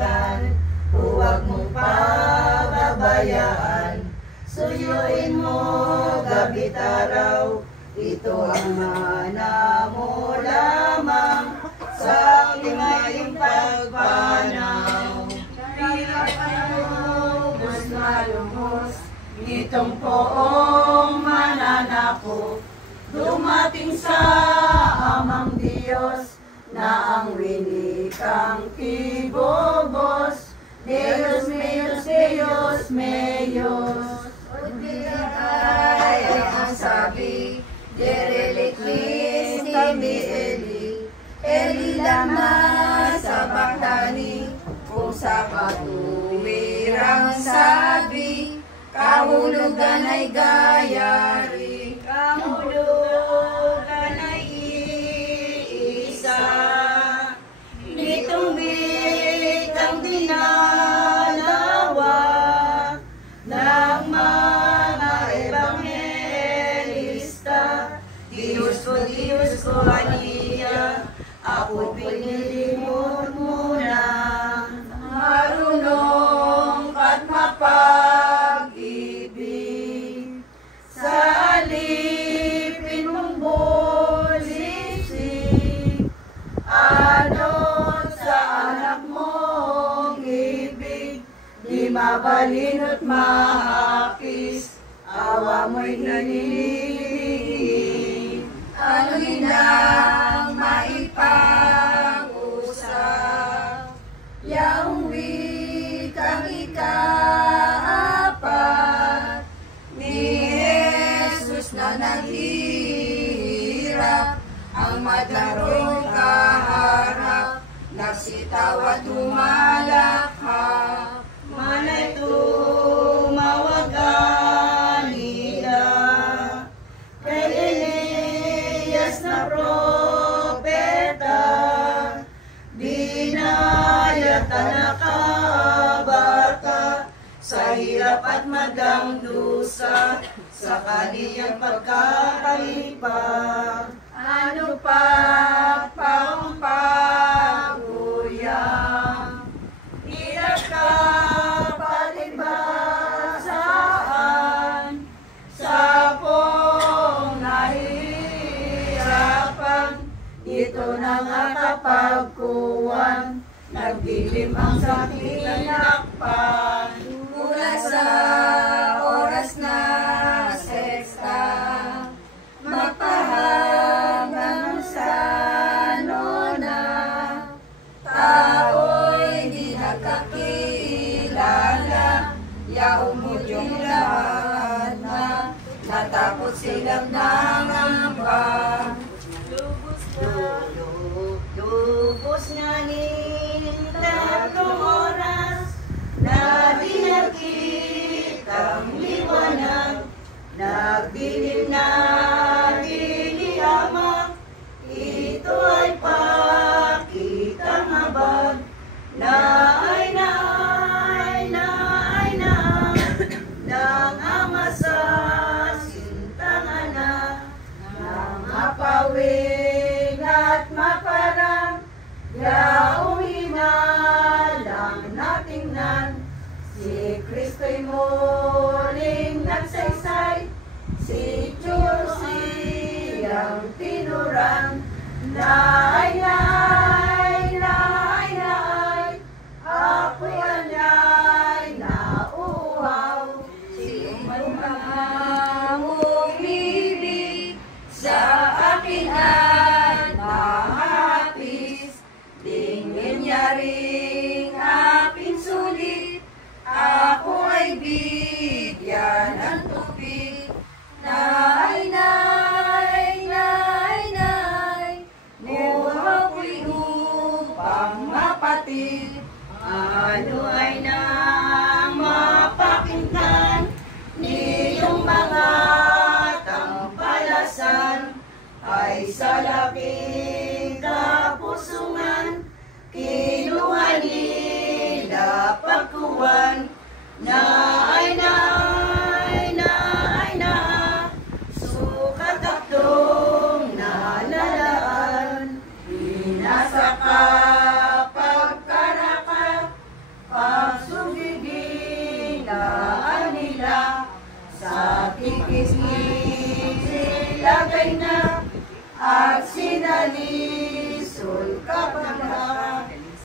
hinawakan, huwag mong pababayaan. Suyuin mo gabi't araw, ito ang mana mo lamang sa aking ngayong pagpanaw. Bilang panubos malumos, nitong poong mananako, dumating sa amang Diyos na ang winikang ibubos. Deus meus, Deus meus. Ay ang sabi, Derelictis tabi Eli lama sa baktani, kung sa katuwirang sabi, kahulugan ay gayari, kahulugan ay iisa. Nitong wikang dinalawa ng mga ebanghelista, Diyos ko, aniya, ako pinilimot muna. Marunong ka't mapag-ibig, sa alipin mong bulisig, anot sa anak mong ibig, di mabalinot mahapis, awa mo'y nalilibig. Ano hinang maipag-usap, yaong wikang ikaapat, ni Jesus na naghihirap, ang madarong kaharap, nagsitaw at tumalakha. Manay tumawag kanila, kay Elias na propeta, binayat na nakabarka, sa hirap at magangdusa, sa kaniyang pagkakalipa. Ano pa pang paguyang, hirap ka palibasaan, sa pong nahihirapan, ito na nga kapagkuwan, nagdilim ang sakit ng lakpan. Mula sa oras na seksta, magpahanggang sa nona, tao'y di nagkakilala, yaumod yung lahat na, natapos silang nangamba. Lubos nga ni tatlong oras, na di nakitang liwanag, nagdilim na dilihamak, ito ay pakitang habag, na ng ama sa sintang anak, ng mapawing at maparang, yaong hinalang natingnan, si Kristo'y muling nagsaysay, si Diyos siyang tinuran, naay, ako'y anyay nauuhaw, siyong mga umibig, sa akin ay mahapis, dingin niya ring aking sulit, ako ay bigyan ng tubig, nay, buhaw ko'y upang mapatid, ano ay nang mapakinggan, niyong mga tampalasan, ay sa laking kapusungan, kinuha nila pagkuhan, na sukat tatlong nalalaan, inasa ka pagkaraka, daan nila. Sa tikis nilagay na at sinalisul kapag